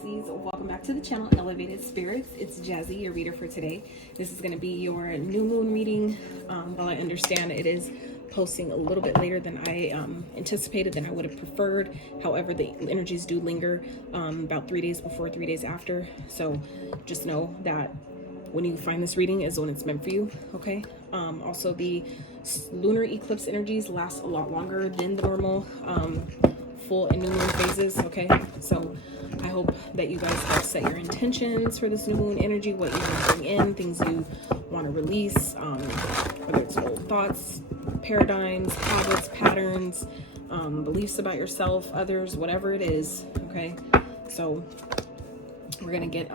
Pisces, welcome back to the channel Elevated Spirits. It's Jazi, your reader for today. This is going to be your new moon reading. While I understand it is posting a little bit later than I anticipated, than I would have preferred. However, the energies do linger about 3 days before, 3 days after. So just know that when you find this reading is when it's meant for you, okay? Also, the lunar eclipse energies last a lot longer than the normal full and new moon phases, okay? So I hope that you guys have set your intentions for this new moon energy, what you want to bring in, things you want to release, whether it's old thoughts, paradigms, habits, patterns, beliefs about yourself, others, whatever it is, okay? So we're gonna get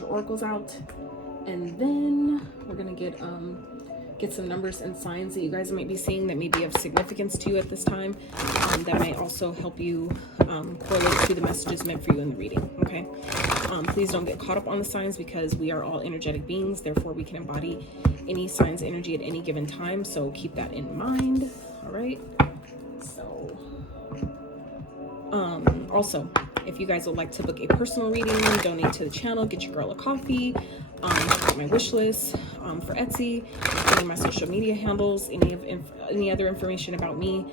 your oracles out, and then we're gonna get some numbers and signs that you guys might be seeing that may be of significance to you at this time, that may also help you correlate to the messages meant for you in the reading, okay? Please don't get caught up on the signs, because we are all energetic beings, therefore we can embody any sign's energy at any given time, so keep that in mind. All right, so also, if you guys would like to book a personal reading, donate to the channel, get your girl a coffee, check out my wish list for Etsy, any of my social media handles, any other information about me,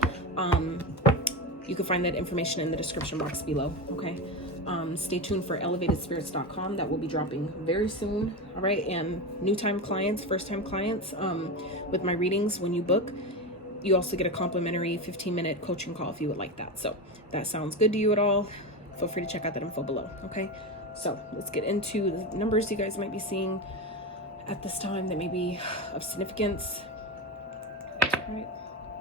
you can find that information in the description box below, okay? Stay tuned for elevatedspirits.com. That will be dropping very soon, all right? And new time clients, first time clients, with my readings, when you book, you also get a complimentary 15-minute coaching call if you would like that. So that sounds good to you at all, feel free to check out that info below, okay? So let's get into the numbers you guys might be seeing at this time that may be of significance. All right,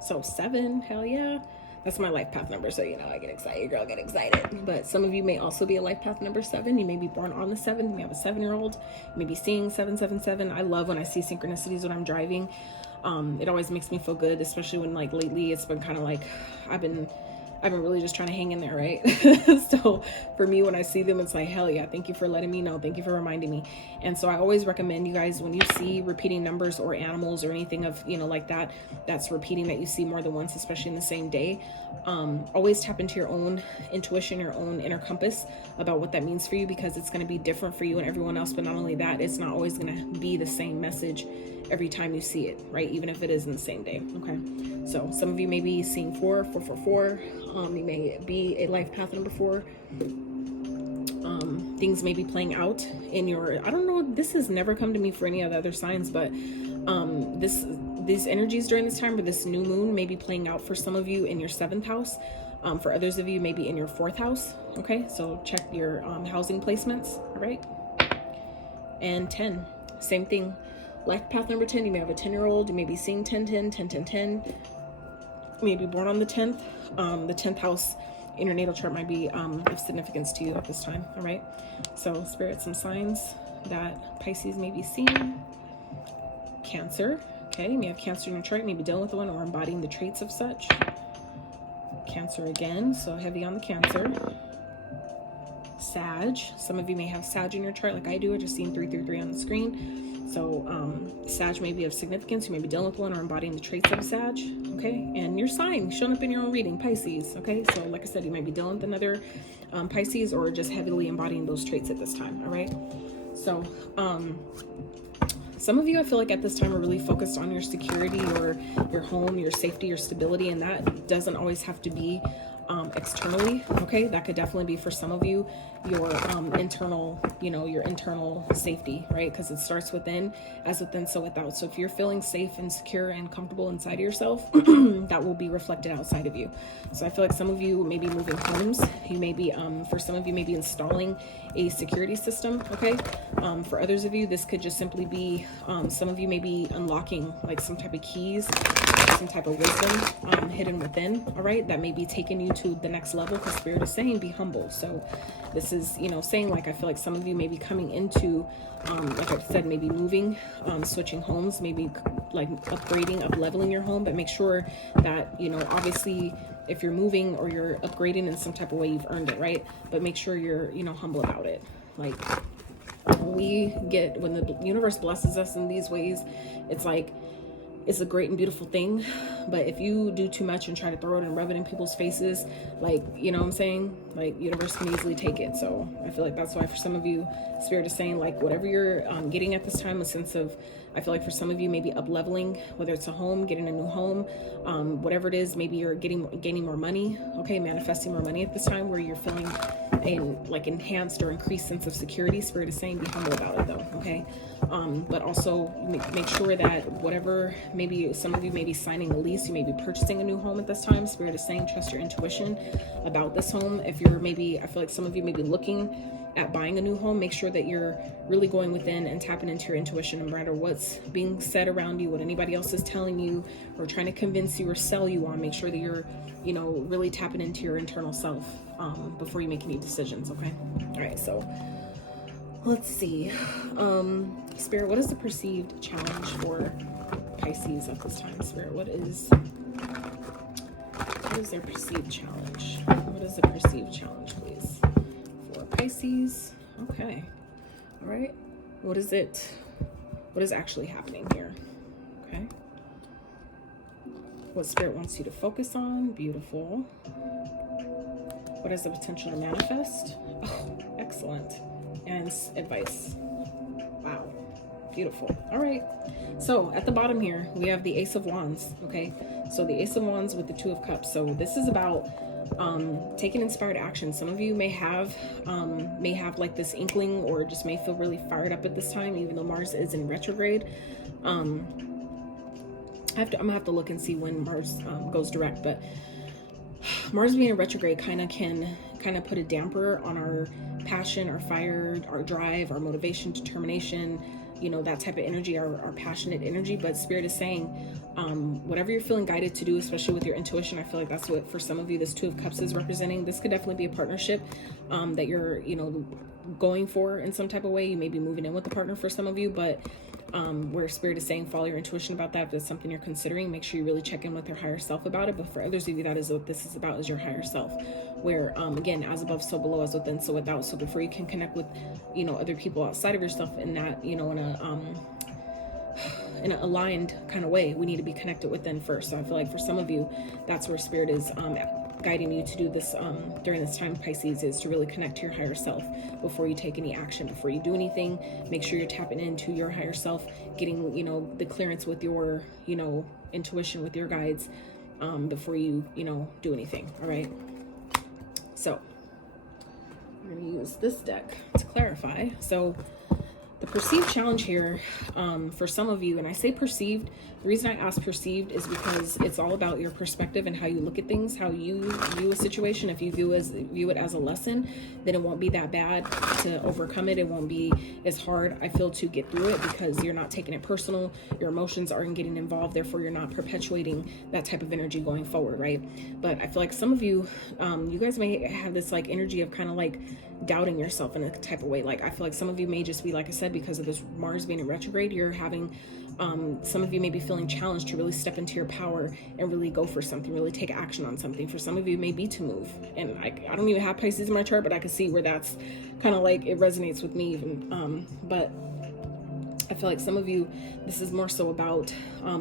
so 7, hell yeah. That's my life path number, so you know I get excited, girl, get excited. But some of you may also be a life path number 7. You may be born on the 7. You may have a 7-year-old. You may be seeing 777. I love when I see synchronicities when I'm driving. It always makes me feel good, especially when, like, lately it's been kind of like I've been really just trying to hang in there, right? So for me, when I see them, it's like, hell yeah, thank you for letting me know. Thank you for reminding me. And so I always recommend you guys, when you see repeating numbers or animals or anything of, you know, like that's repeating, that you see more than once, especially in the same day, always tap into your own intuition, your own inner compass about what that means for you, because it's going to be different for you and everyone else. But not only that, it's not always going to be the same message every time you see it, right? Even if it is in the same day, okay? So some of you may be seeing 444. You may be a life path number 4. Things may be playing out in your, I don't know, this has never come to me for any of the other signs, but these energies during this time, or this new moon, may be playing out for some of you in your 7th house. For others of you, maybe in your 4th house, okay? So check your housing placements, all right? And 10, same thing. Life path number 10, you may have a 10-year-old, you may be seeing 10, 10, 10, 10, 10. You may be born on the 10th. The 10th house in your natal chart might be of significance to you at this time, all right? So Spirit, some signs that Pisces may be seeing. Cancer, okay? You may have Cancer in your chart, you may be dealing with one or embodying the traits of such. Cancer again, so heavy on the Cancer. Sag, some of you may have Sag in your chart like I do. I just seen 333 on the screen. So Sag may be of significance. You may be dealing with one or embodying the traits of Sag, okay? And your sign showing up in your own reading, Pisces, okay? So like I said, you might be dealing with another Pisces, or just heavily embodying those traits at this time, all right? So some of you, I feel like at this time, are really focused on your security, or your home, your safety, your stability, and that doesn't always have to be externally, okay? That could definitely be, for some of you, your internal, you know, your internal safety, right? Because it starts within, as within, so without. So if you're feeling safe and secure and comfortable inside of yourself, that will be reflected outside of you. So I feel like some of you may be moving homes. You may be, for some of you, maybe installing a security system, okay? For others of you, this could just simply be, some of you may be unlocking like some type of keys, some type of wisdom hidden within, all right? That may be taking you to the next level, because Spirit is saying be humble. So this is, you know, saying, like, I feel like some of you may be coming into, like I said, maybe moving, switching homes, maybe like upgrading, up leveling your home. But make sure that, you know, obviously if you're moving or you're upgrading in some type of way, you've earned it, right? But make sure you're, you know, humble about it. Like, when the universe blesses us in these ways, it's like it's a great and beautiful thing, but if you do too much and try to throw it and rub it in people's faces, like, you know what I'm saying, like, universe can easily take it. So I feel like that's why for some of you, Spirit is saying, like, whatever you're getting at this time, a sense of, I feel like for some of you, maybe up leveling, whether it's a home, getting a new home, whatever it is, maybe you're gaining more money, okay, manifesting more money at this time, where you're feeling a like enhanced or increased sense of security. Spirit is saying, be humble about it though, okay? But also make sure that whatever, maybe some of you may be signing a lease, you may be purchasing a new home at this time. Spirit is saying, trust your intuition about this home. If you're maybe, I feel like some of you may be looking at buying a new home, make sure that you're really going within and tapping into your intuition, no matter what's being said around you, what anybody else is telling you or trying to convince you or sell you on. Make sure that you're, you know, really tapping into your internal self before you make any decisions, okay? All right, so let's see. Spirit, what is the perceived challenge for Pisces at this time? Spirit, what is their perceived challenge? What is the perceived challenge, please, for Pisces? Okay. All right. What is it? What is actually happening here? Okay. What Spirit wants you to focus on? Beautiful. What has the potential to manifest? Oh, excellent. And advice. Wow. Beautiful. All right. So at the bottom here, we have the Ace of Wands. Okay. So the Ace of Wands with the Two of Cups. So this is about taking inspired action. Some of you may have like this inkling, or just may feel really fired up at this time, even though Mars is in retrograde. I'm gonna have to look and see when Mars goes direct, but Mars being in retrograde kind of put a damper on our passion, our fire, our drive, our motivation, determination, you know, that type of energy, our passionate energy. But Spirit is saying, whatever you're feeling guided to do, especially with your intuition, I feel like that's what for some of you this Two of Cups is representing. This could definitely be a partnership that you're, you know, going for in some type of way. You may be moving in with a partner for some of you, but where Spirit is saying follow your intuition about that. If that's something you're considering, make sure you really check in with your higher self about it. But for others of you, that is what this is about, is your higher self, where again, as above so below, as within so without. So before you can connect with, you know, other people outside of yourself in that, you know, in an aligned kind of way, we need to be connected within first. So I feel like for some of you, that's where Spirit is guiding you to do this during this time, Pisces, is to really connect to your higher self before you take any action, before you do anything. Make sure you're tapping into your higher self, getting, you know, the clearance with your, you know, intuition, with your guides, before you, you know, do anything. All right. So we're going to use this deck to clarify. So the perceived challenge here, for some of you, and I say perceived, the reason I ask perceived is because it's all about your perspective and how you look at things, how you view a situation. If you view it as a lesson, then it won't be that bad to overcome it. It won't be as hard, I feel, to get through it, because you're not taking it personal. Your emotions aren't getting involved. Therefore, you're not perpetuating that type of energy going forward, right? But I feel like some of you, you guys may have this like energy of kind of like doubting yourself in a type of way. Like I feel like some of you may just be, like I said, because of this Mars being in retrograde, you're having some of you may be feeling challenged to really step into your power and really go for something, really take action on something. For some of you, it may be to move. And I don't even have Pisces in my chart, but I can see where that's kind of like, it resonates with me even. But I feel like some of you, this is more so about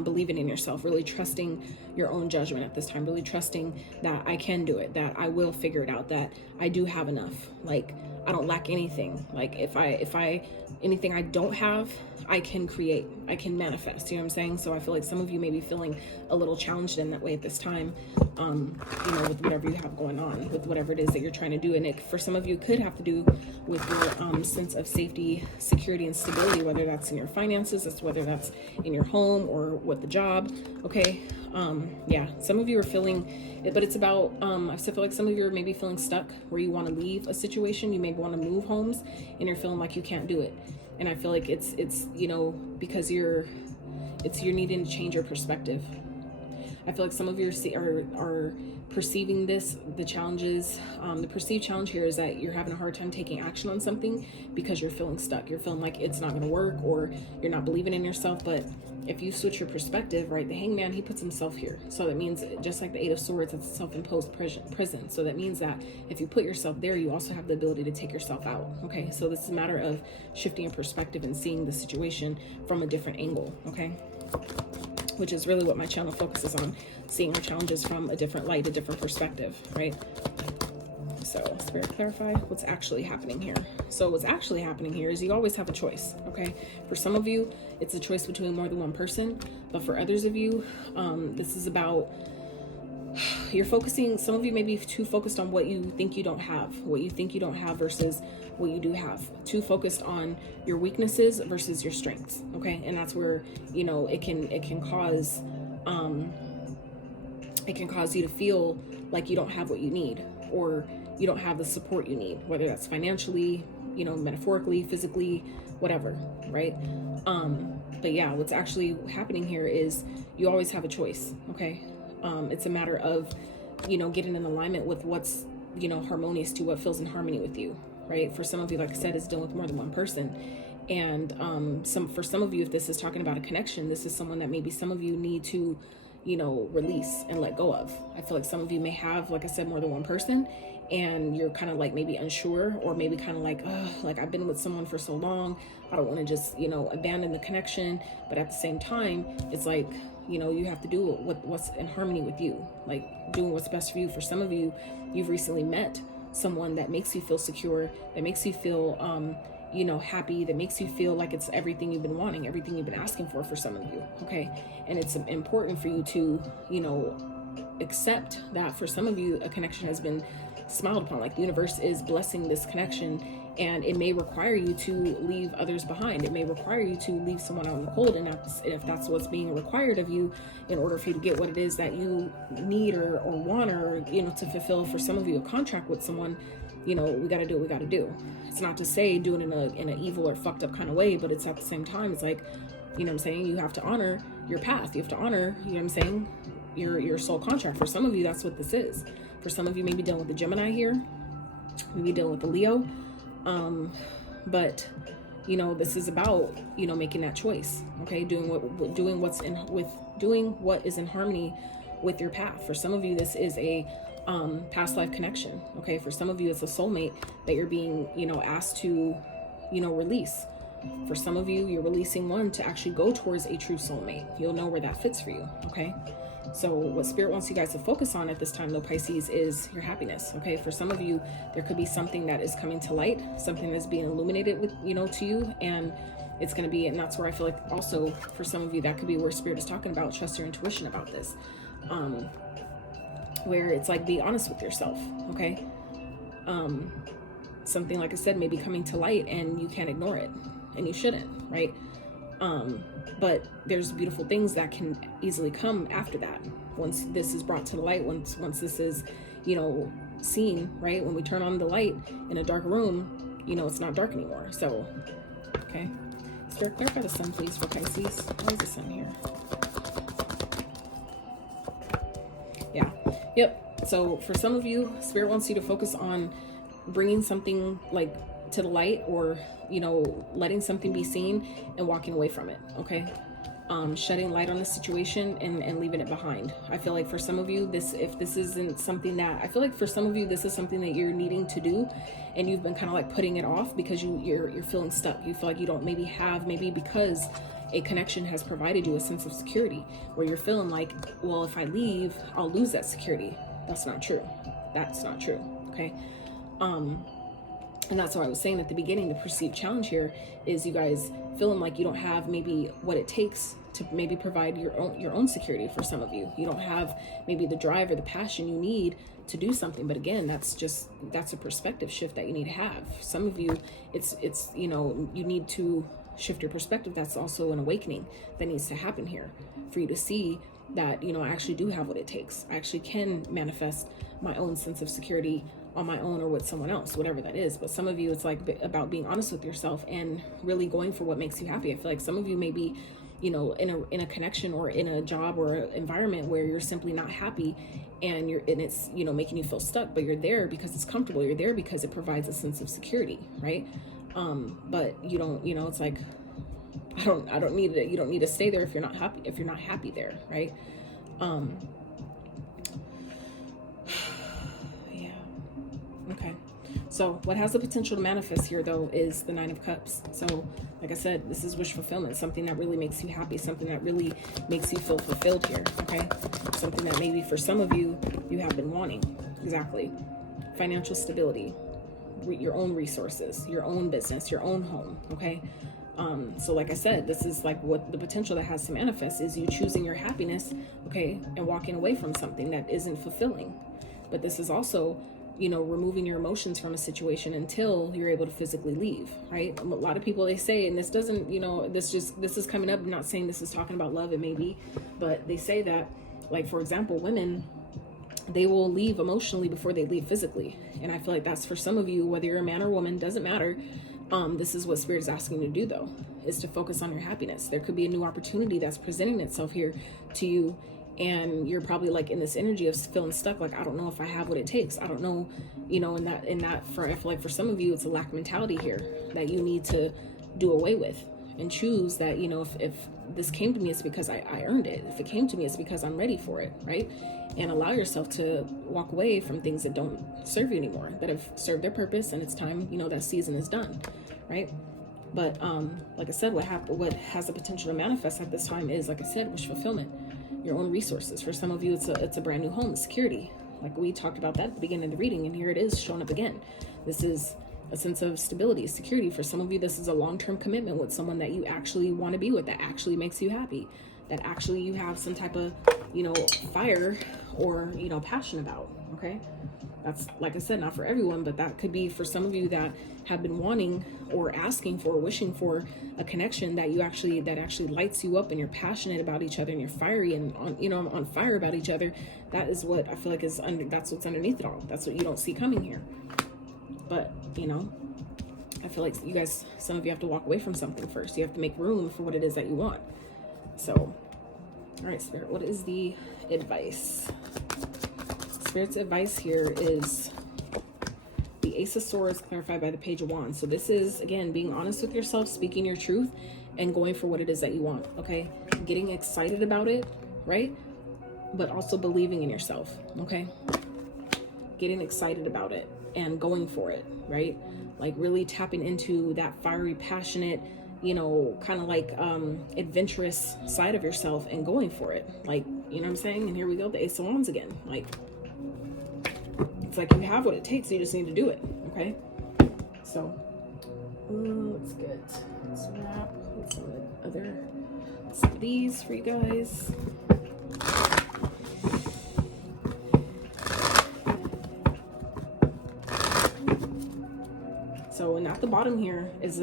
believing in yourself, really trusting your own judgment at this time, really trusting that I can do it, that I will figure it out, that I do have enough. Like, I don't lack anything. Like if I anything I don't have, I can create, I can manifest, you know what I'm saying? So I feel like some of you may be feeling a little challenged in that way at this time, you know, with whatever you have going on, with whatever it is that you're trying to do. And it, for some of you, could have to do with your sense of safety, security, and stability, whether that's in your finances, whether that's in your home or with the job, okay? Yeah, some of you are feeling it, but it's about, I still feel like some of you are maybe feeling stuck where you want to leave a situation. You may want to move homes and you're feeling like you can't do it. And I feel like it's, you know, because you're needing to change your perspective. I feel like some of you are perceiving this, the challenges, the perceived challenge here is that you're having a hard time taking action on something because you're feeling stuck. You're feeling like it's not going to work, or you're not believing in yourself. But if you switch your perspective, right, the Hangman, he puts himself here. So that means, just like the Eight of Swords, it's a self-imposed prison. So that means that if you put yourself there, you also have the ability to take yourself out. Okay, so this is a matter of shifting your perspective and seeing the situation from a different angle. Okay. which is really what my channel focuses on, seeing your challenges from a different light, a different perspective, right? So Spirit, clarify what's actually happening here. So what's actually happening here is you always have a choice, okay? For some of you, it's a choice between more than one person, but for others of you, this is about, you're focusing, some of you may be too focused on what you think you don't have, versus what you do have. Too focused on your weaknesses versus your strengths, okay? And that's where, you know, it can cause you to feel like you don't have what you need, or you don't have the support you need, whether that's financially, you know, metaphorically, physically, whatever, right? But yeah, what's actually happening here is you always have a choice, okay? It's a matter of, you know, getting in alignment with what's, you know, harmonious to what feels in harmony with you, right? For some of you, like I said, it's dealing with more than one person. And for some of you, if this is talking about a connection, this is someone that maybe some of you need to, you know, release and let go of. I feel like some of you may have, like I said, more than one person, and you're kind of like maybe unsure, or maybe kind of like, oh, like I've been with someone for so long, I don't want to just, you know, abandon the connection. But at the same time, it's like, you know, you have to do what's in harmony with you, like doing what's best for you. For some of you, you've recently met someone that makes you feel secure, that makes you feel, you know, happy, that makes you feel like it's everything you've been wanting, everything you've been asking for some of you, okay? And it's important for you to, you know, accept that for some of you, a connection has been smiled upon, like the universe is blessing this connection, and it may require you to leave others behind. It may require you to leave someone out in the cold, and if that's what's being required of you in order for you to get what it is that you need or want, or, you know, to fulfill, for some of you, a contract with someone, you know, we got to do what we got to do. It's not to say do it in an evil or fucked up kind of way, but it's at the same time, it's like, you know what I'm saying, you have to honor your path. You have to honor, you know what I'm saying, your soul contract. For some of you, that's what this is. For some of you, maybe dealing with the Gemini here, maybe dealing with the Leo. But, you know, this is about, you know, making that choice, okay? Doing what is in harmony with your path. For some of you, this is a past life connection, okay? For some of you, it's a soulmate that you're being, you know, asked to, you know, release. For some of you, you're releasing one to actually go towards a true soulmate. You'll know where that fits for you, okay? So what Spirit wants you guys to focus on at this time, though, Pisces, is your happiness, okay? For some of you, there could be something that is coming to light, something that's being illuminated with, you know, to you, and it's going to be, and that's where I feel like also for some of you, that could be where Spirit is talking about, trust your intuition about this, where it's like, be honest with yourself, okay? Something, like I said, may be coming to light and you can't ignore it, and you shouldn't, right? But there's beautiful things that can easily come after that. Once this is brought to the light, once this is, you know, seen, right? When we turn on the light in a dark room, you know, it's not dark anymore. So, okay. Spirit, clarify the sun, please, for Pisces. Why is the sun here? Yeah. Yep. So for some of you, Spirit wants you to focus on bringing something like to the light, or, you know, letting something be seen and walking away from it, okay? Shedding light on the situation and leaving it behind. I feel like for some of you, if this isn't something that, I feel like for some of you, this is something that you're needing to do, and you've been kind of like putting it off because you're feeling stuck. You feel like you don't maybe because a connection has provided you a sense of security, where you're feeling like, well, if I leave, I'll lose that security. That's not true. That's not true, okay? And that's what I was saying at the beginning. The perceived challenge here is you guys feeling like you don't have maybe what it takes to maybe provide your own security. For some of you, you don't have maybe the drive or the passion you need to do something. But again, that's a perspective shift that you need to have. Some of you, it's you know, you need to shift your perspective. That's also an awakening that needs to happen here for you to see that, you know, I actually do have what it takes. I actually can manifest my own sense of security on my own or with someone else, whatever that is. But some of you, it's like about being honest with yourself and really going for what makes you happy. I feel like some of you may be, you know, in a connection or in a job or an environment where you're simply not happy, and it's, you know, making you feel stuck, but you're there because it's comfortable. You're there because it provides a sense of security, right? But you don't, you know, it's like, I don't need it. You don't need to stay there if you're not happy there, right? Yeah. Okay. So what has the potential to manifest here, though, is the 9 of Cups. So like I said, this is wish fulfillment, something that really makes you happy, something that really makes you feel fulfilled here, okay? Something that maybe for some of you, you have been wanting. Exactly. Financial stability, your own resources, your own business, your own home, okay? So like I said, this is like what the potential that has to manifest is you choosing your happiness, okay, and walking away from something that isn't fulfilling. But this is also, you know, removing your emotions from a situation until you're able to physically leave, right? A lot of people, they say, and this doesn't, you know, this is coming up. I'm not saying this is talking about love, it may be, but they say that, like, for example, women, they will leave emotionally before they leave physically. And I feel like that's for some of you, whether you're a man or woman, doesn't matter. This is what Spirit is asking you to do, though, is to focus on your happiness. There could be a new opportunity that's presenting itself here to you, and you're probably like in this energy of feeling stuck, like, I don't know if I have what it takes. I don't know, you know, in that for, I feel like for some of you, it's a lack mentality here that you need to do away with and choose that, you know, if this came to me, it's because I earned it. If it came to me, it's because I'm ready for it, right? And allow yourself to walk away from things that don't serve you anymore, that have served their purpose, and it's time, you know, that season is done, right? But like I said, what has the potential to manifest at this time is, like I said, wish fulfillment, your own resources. For some of you, it's a brand new home, security. Like we talked about that at the beginning of the reading, and here it is showing up again. This is a sense of stability, security. For some of you, this is a long-term commitment with someone that you actually want to be with, that actually makes you happy, that actually you have some type of, you know, fire or, you know, passion about, okay? That's, like I said, not for everyone, but that could be for some of you that have been wanting or asking for, wishing for a connection that actually lights you up, and you're passionate about each other, and you're fiery and on fire about each other. That is what I feel like that's what's underneath it all. That's what you don't see coming here. But, you know, I feel like you guys, some of you have to walk away from something first. You have to make room for what it is that you want. So, all right, Spirit, what is the advice? Spirit's advice here is the Ace of Swords clarified by the Page of Wands. So this is, again, being honest with yourself, speaking your truth, and going for what it is that you want, okay? Getting excited about it, right? But also believing in yourself, okay? Getting excited about it and going for it, right? Like really tapping into that fiery, passionate, you know, kind of like adventurous side of yourself and going for it. Like, you know what I'm saying? And here we go, the Ace of Wands again. Like, it's like you have what it takes, you just need to do it, okay? So, let's wrap with some of these for you guys. So, and at the bottom here is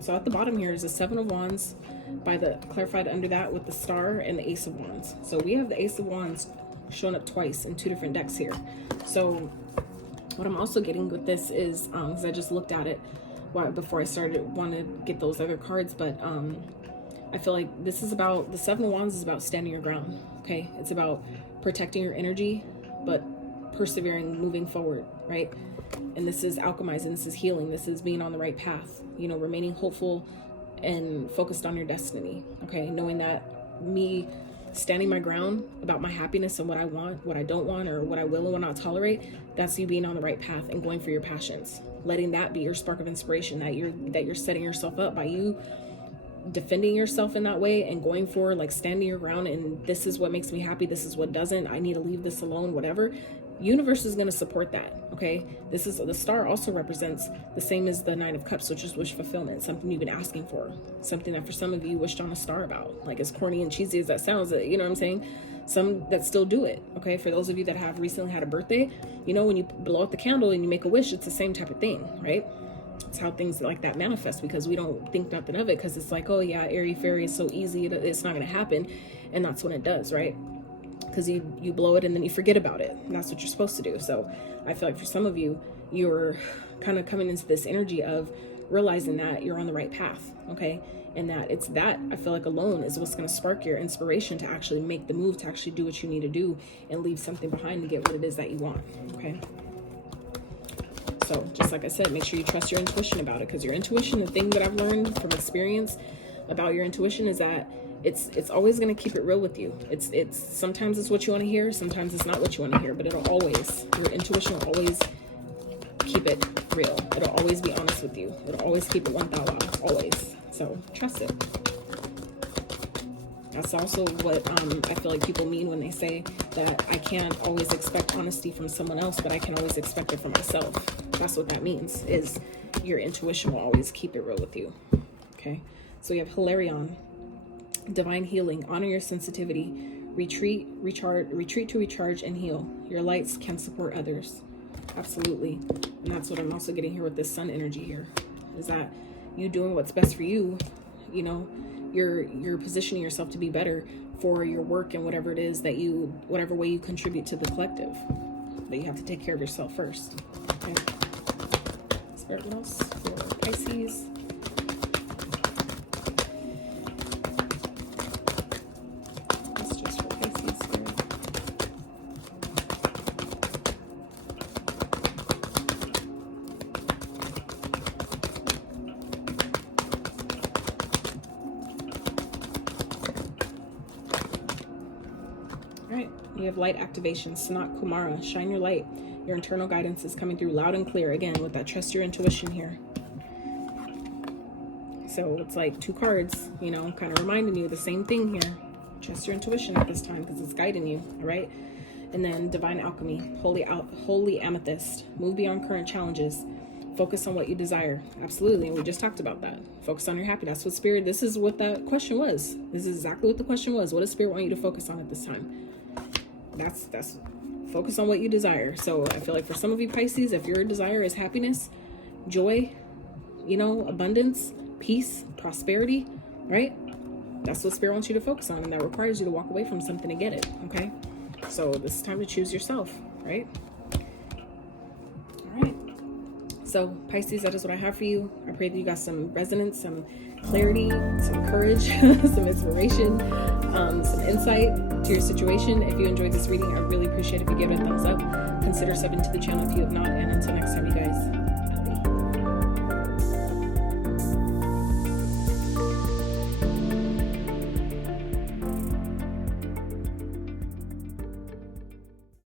So at the bottom here is the Seven of Wands by the clarified under that with the Star and the Ace of Wands. So we have the Ace of Wands showing up twice in two different decks here. So what I'm also getting with this is, because I just looked at it before I started, want to get those other cards, but I feel like this is about, the Seven of Wands is about standing your ground, okay? It's about protecting your energy, but persevering, moving forward, right? And this is alchemizing, this is healing, this is being on the right path, you know, remaining hopeful and focused on your destiny, okay? Knowing that me standing my ground about my happiness and what I want, what I don't want, or what I will and will not tolerate, that's you being on the right path and going for your passions. Letting that be your spark of inspiration, that you're setting yourself up by you defending yourself in that way and going for, like, standing your ground, and this is what makes me happy, this is what doesn't, I need to leave this alone, whatever. Universe is going to support that, okay? This is, the Star also represents the same as the Nine of Cups, which is wish fulfillment, something you've been asking for, something that for some of you wished on a star about. Like, as corny and cheesy as that sounds, you know what I'm saying? Some that still do it, okay? For those of you that have recently had a birthday, you know, when you blow out the candle and you make a wish, it's the same type of thing, right? It's how things like that manifest, because we don't think nothing of it, because it's like, oh yeah, airy fairy is so easy, it's not going to happen. And that's when it does, right? Because you blow it and then you forget about it, and that's what you're supposed to do. So I feel like for some of you, you're kind of coming into this energy of realizing that you're on the right path, okay? And that it's that, I feel like, alone is what's going to spark your inspiration to actually make the move, to actually do what you need to do and leave something behind to get what it is that you want, okay? So just like I said, make sure you trust your intuition about it, because your intuition, the thing that I've learned from experience about your intuition is that it's always going to keep it real with you. It's sometimes it's what you want to hear, sometimes it's not what you want to hear, but it'll always, your intuition will always keep it real. It'll always be honest with you. It'll always keep it 1,000, always. So trust it. That's also what I feel like people mean when they say that I can't always expect honesty from someone else, but I can always expect it from myself. That's what that means, is your intuition will always keep it real with you. Okay, so we have Hilarion, divine healing, honor your sensitivity, retreat to recharge and heal. Your lights can support others. Absolutely. And that's what I'm also getting here with this sun energy here, is that you doing what's best for you, you know, you're positioning yourself to be better for your work and whatever it is that you, whatever way you contribute to the collective. But you have to take care of yourself first. Okay. Spirit, what else for Pisces? That's just for Pisces, Spirit. You have light activation, Sanat Kumara, shine your light. Your internal guidance is coming through loud and clear. Again, with that trust your intuition here. So it's like 2 cards, you know, kind of reminding you the same thing here. Trust your intuition at this time because it's guiding you, all right? And then divine alchemy, holy amethyst, move beyond current challenges. Focus on what you desire. Absolutely, and we just talked about that. Focus on your happiness. That's what Spirit, this is what that question was. This is exactly what the question was. What does Spirit want you to focus on at this time? That's focus on what you desire. So I feel like for some of you Pisces, if your desire is happiness, joy, you know, abundance, peace, prosperity, right? That's what Spirit wants you to focus on, and that requires you to walk away from something to get it, okay? So this is time to choose yourself, right? All right. So Pisces, that is what I have for you. I pray that you got some resonance, some clarity, some courage, some inspiration, some insight to your situation. If you enjoyed this reading, I really appreciate it if you give it a thumbs up. Consider subbing to the channel if you have not. And until next time, you guys.